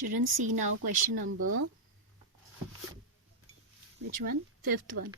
Children, see now question number, which one? Fifth one.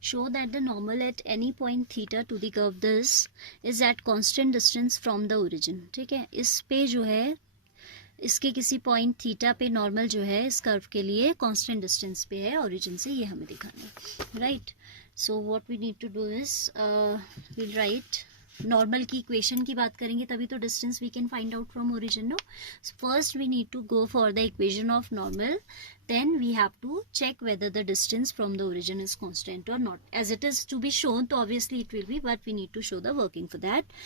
Show that the normal at any point theta to the curve this is at constant distance from the origin. ठीक है, इस पे जो है इसके किसी point theta पे normal जो है इस कर्व के लिए कांस्टेंट डिस्टेंस पे है ओरिजिन से, ये हमें दिखाना है, right. So what we need to do is will write normal की इक्वेशन की बात करेंगे तभी तो distance we can find out from origin. No, first we need to go for the equation of normal, then we have to check whether the distance from the origin is constant or not. As it is to be shown, so obviously it will be, but we need to show the working for that.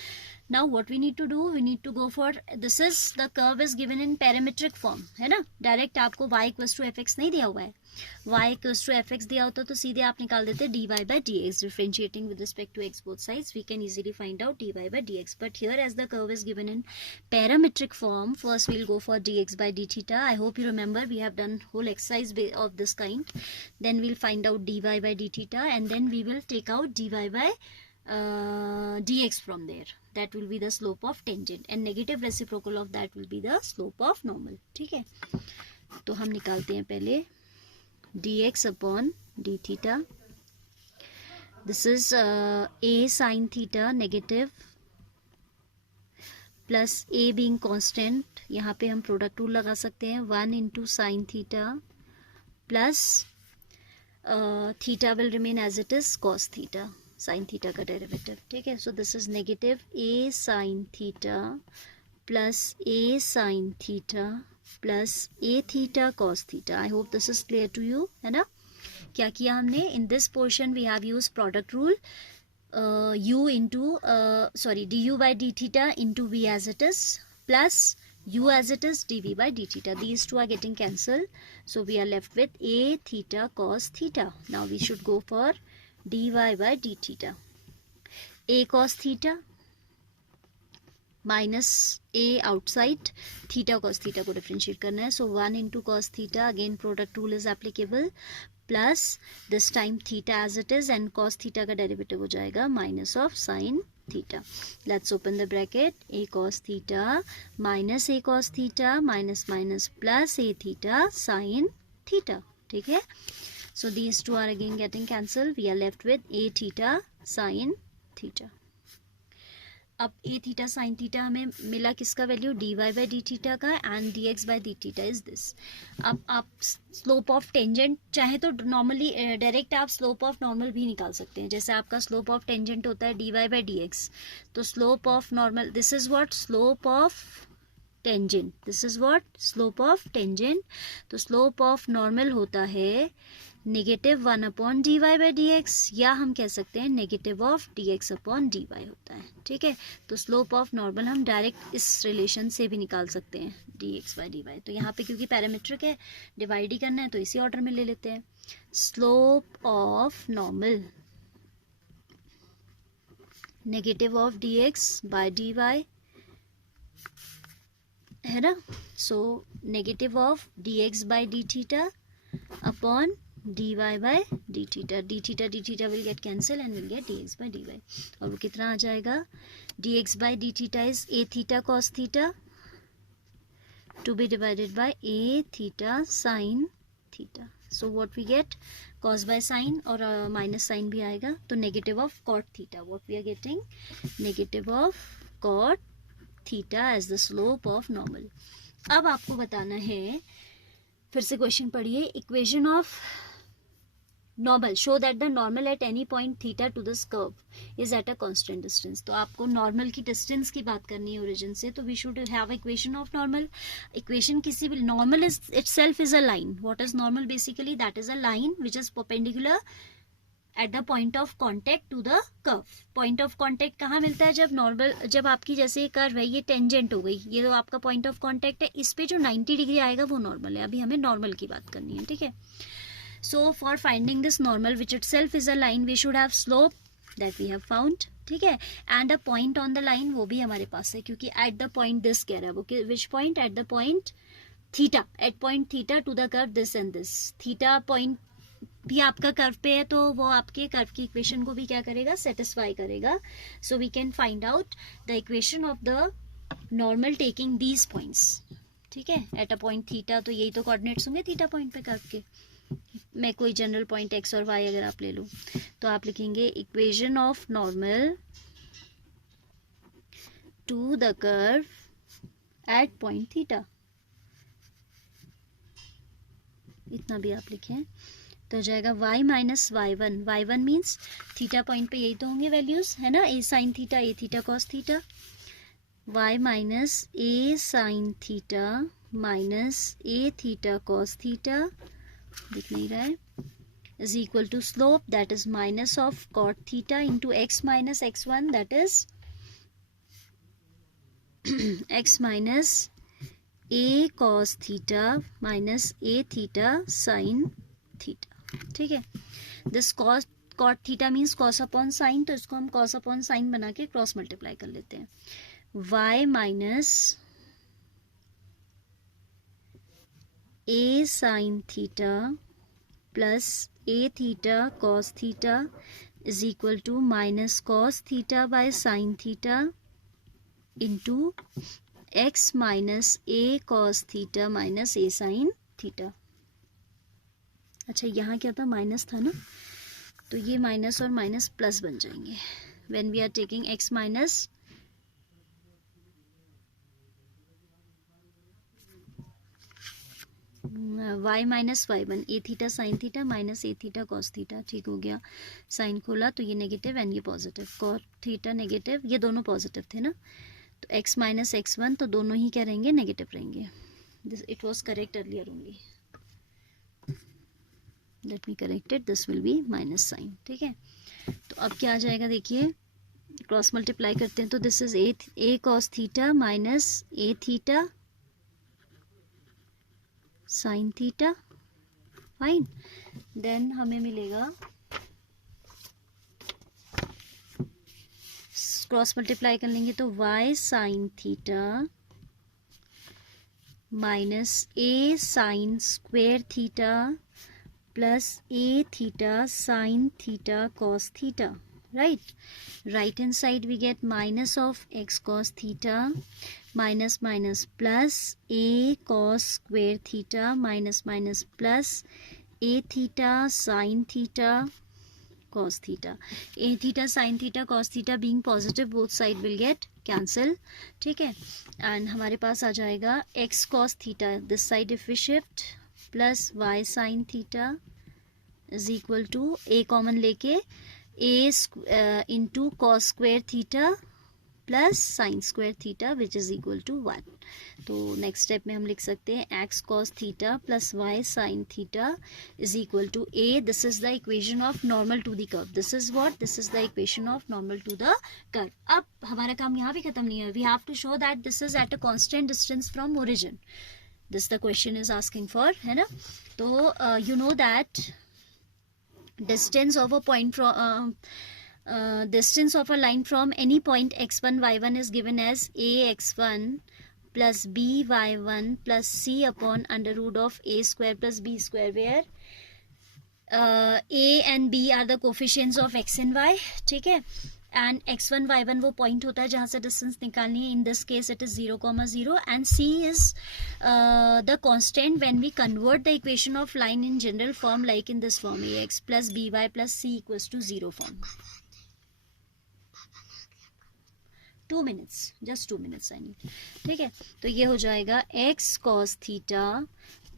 Now what we need to do, we need to go for, this is the curve is given in parametric form, है ना. Direct आपको y equals to fx नहीं दिया हुआ है. y equals to fx दिया होता तो सीधे आप निकाल देते dy by dx. Differentiating with respect to x both sides, we can easily find out dy by dx. But here as the curve is given in parametric form, first we'll go for dx by d theta. I hope you remember we have done whole exercise of this kind. Then we'll find out dy by d theta, and then we will take out dy by dx from there. That will be the slope of tangent, and negative reciprocal of that will be the slope of normal. ठीक है, तो हम निकालते हैं पहले dx upon d theta. This is a sin theta negative plus a being constant. यहाँ पे हम प्रोडक्ट रूल लगा सकते हैं. 1 into sin theta plus theta will remain as it is cos theta, sin theta का डेरिवेटिव. ठीक है, so this is negative a sin theta plus a sin theta plus a theta cos theta. I hope this is clear to you, है ना. क्या किया हमने in this portion, we have used product rule, u into du by d theta into v as it is plus u as it is dv by d theta. These two are getting cancelled, so we are left with a theta cos theta. Now we should go for dy by d theta. A cos theta minus a outside, theta cos theta को differentiate करना है. So 1 into cos theta, again product rule is applicable, plus this time theta as it is, and cos theta का derivative हो जाएगा minus of sin theta. Let's open the bracket. A cos theta minus a cos theta minus minus plus a theta sin theta. ठीक है, so these two are again getting cancelled. We are left with a theta sin theta. अब a theta sin theta हमें मिला किसका value, dy by d theta का, and dx by d theta is this. अब आप slope of tangent चाहे तो normally direct आप स्लोप ऑफ नॉर्मल भी निकाल सकते हैं. जैसे आपका स्लोप ऑफ टेंजेंट होता है dy by dx, तो slope of normal, this is what slope of tangent, this is what slope of tangent. तो स्लोप ऑफ नॉर्मल होता है negative 1 upon dy by dx, या हम कह सकते हैं negative of dx upon dy होता है. ठीक है, तो स्लोप ऑफ नॉर्मल हम डायरेक्ट इस रिलेशन से भी निकाल सकते हैं dx by dy. तो यहाँ पे क्योंकि पैरामीट्रिक है, डिवाइड ही करना है, तो इसी ऑर्डर में ले लेते हैं. Slope of normal negative of dx by dy है ना. So negative of dx by d theta upon dy by d theta. d theta will get cancelled and we'll get dx by dy. और वो कितना आ जाएगा, dx by d theta is a theta cos theta to be divided by a theta sin theta. So what we get, cos by sin और minus sin भी आएगा, तो negative of cot theta. What we are getting, negative of cot theta as the slope of normal. अब आपको बताना है, फिर से क्वेश्चन पढ़िए. Equation of normal, show that the normal at any point theta two this curve is at a constant distance. तो आपको normal की डिस्टेंस की बात करनी है ओरिजिन से, तो we should have equation of normal. Equation किसी भी, normal is itself is a line. What is normal, basically that is a line which is perpendicular at the point of contact to the curve. Point of contact कहाँ मिलता है, जब normal, जब आपकी जैसे ये कर्व है, ये टेंजेंट हो गई, ये तो आपका पॉइंट ऑफ कॉन्टेक्ट है, इस पे जो 90 डिग्री आएगा वो नॉर्मल है. अभी हमें नॉर्मल की बात करनी है. ठीक है, so for finding this normal which itself is a line, we should have slope that we have found. ठीक है, and a point on the line, वो भी हमारे पास है, क्योंकि at the point this कह रहा है वो, which point, at the point theta, at point theta to the curve this and this. theta point भी आपका कर्व पे है, तो वो आपके कर्व की इक्वेशन को भी क्या करेगा, सेटिस्फाई करेगा. So we can find out the equation of the normal taking these points. ठीक है, एट अ पॉइंट थीटा, तो यही तो कोऑर्डिनेट्स होंगे थीटा पॉइंट पे कर्व के। मैं कोई जनरल पॉइंट एक्स और वाई अगर आप ले लो तो आप लिखेंगे equation of normal to the curve at point theta, इतना भी आप लिखें तो हो जाएगा y minus y1, y1 means theta point पे यही तो होंगे वैल्यूज, है ना, a sine theta, a theta cos theta, y minus a sine theta minus a theta cos theta, दिख नहीं रहा है, is equal to slope that is minus of cot theta into x minus x1 that is x minus a cos theta minus a theta sine theta, ठीक है। This cos cot theta means cos upon sine, तो इसको हम cos upon sign बना के cross multiply कर लेते हैं। y minus a sine theta plus a theta cos theta is equal to minus cos theta by sine theta into x minus a cos theta minus a sine theta. अच्छा, यहाँ क्या था, minus था ना, तो ये माइनस और minus plus बन जाएंगे when we are taking x minus y minus y1, a theta sine theta minus a theta cos theta, ठीक हो गया। साइन खोला तो ये नेगेटिव एंड ये पॉजिटिव, कॉट थीटा नेगेटिव, ये दोनों पॉजिटिव थे ना, तो x माइनस x1 तो दोनों ही क्या रहेंगे, नेगेटिव रहेंगे। This it was correct earlier only, let me correct it, this will be minus sign, ठीक है। तो अब क्या आ जाएगा, देखिए क्रॉस मल्टीप्लाई करते हैं तो this is a cos theta minus a theta sine theta, fine. Then हमें मिलेगा क्रॉस मल्टीप्लाई कर लेंगे तो y sine theta minus a sine square theta plus a theta sine theta cos theta, right hand side we get minus of x cos theta minus minus plus a cos square theta minus minus plus a theta sin theta cos theta. a theta sin theta cos theta being positive both side will get cancel, ठीक है। and हमारे पास आ जाएगा x cos theta this side if we shift plus y sin theta is equal to a common लेके a into cos square theta plus sin square theta which is equal to 1. तो next step में हम लिख सकते हैं x cos theta plus y sin theta is equal to a. This is the equation of normal to the curve. This is what? This is the equation of normal to the curve. अब हमारा काम यहाँ भी खत्म नहीं है. We have to show that this is at a constant distance from origin. This the question is asking for, है ना? तो you know that distance of a point from distance of a line from any point x1 y1 is given as ax1 plus by1 plus c upon under root of a square plus b square, where a and b are the coefficients of x and y, ठीक है। and x1 y1 वो point होता है जहाँ से distance निकालनी है. In this case it is 0,0 and c is the constant when we convert the equation of line in general form, like in this form ax plus by plus c equals to 0 form. 2 minutes, just 2 minutes I need, ठीक है। तो ये हो जाएगा x cos theta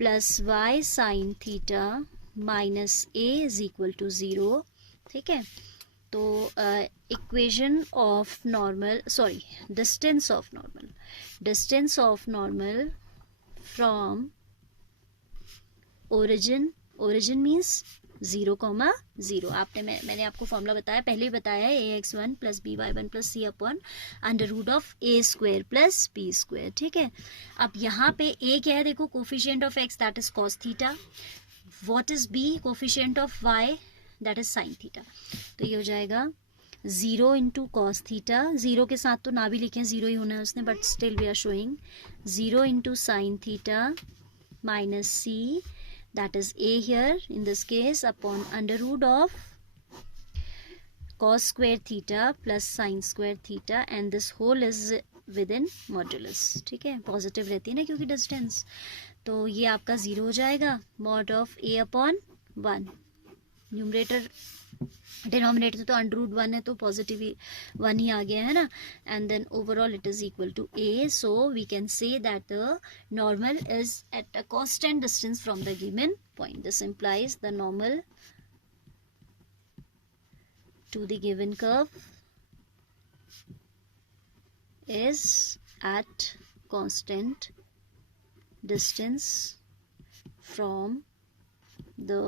plus y sin theta minus a is equal to 0, ठीक है। तो equation of normal, sorry distance of normal from origin means 0,0. आपने मैंने आपको फॉर्मूला बताया, पहले ही बताया है, ax1 plus by1 plus c upon under root of a square plus b square, ठीक है। अब यहाँ पे a क्या है, देखो coefficient of x that is cos theta, what is b coefficient of y that is sine theta. तो ये हो जाएगा 0 इंटू कॉस थीटा, 0 के साथ तो ना भी लिखें, 0 ही होना है उसने, but still we are showing 0 into sine theta minus c that is a here in this case upon under root of cos square theta plus sin square theta, and this whole is with in modulus, ठीक है, positive रहती है ना क्योंकि distance, तो ये आपका 0 हो जाएगा, mod of a upon 1, numerator denominator तो √1 है तो पॉजिटिव 1 ही आ गया है ना, and then overall it is equal to a, so we can say that the normal is at a constant distance from the given point. This implies the normal to the given curve is at constant distance from the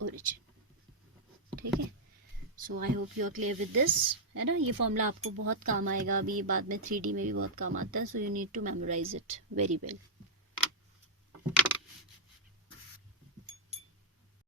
origin. ठीक है, so I hope you are clear with this, है ना. ये formula आपको बहुत काम आएगा, अभी बाद में 3D में भी बहुत काम आता है, so you need to memorise it very well.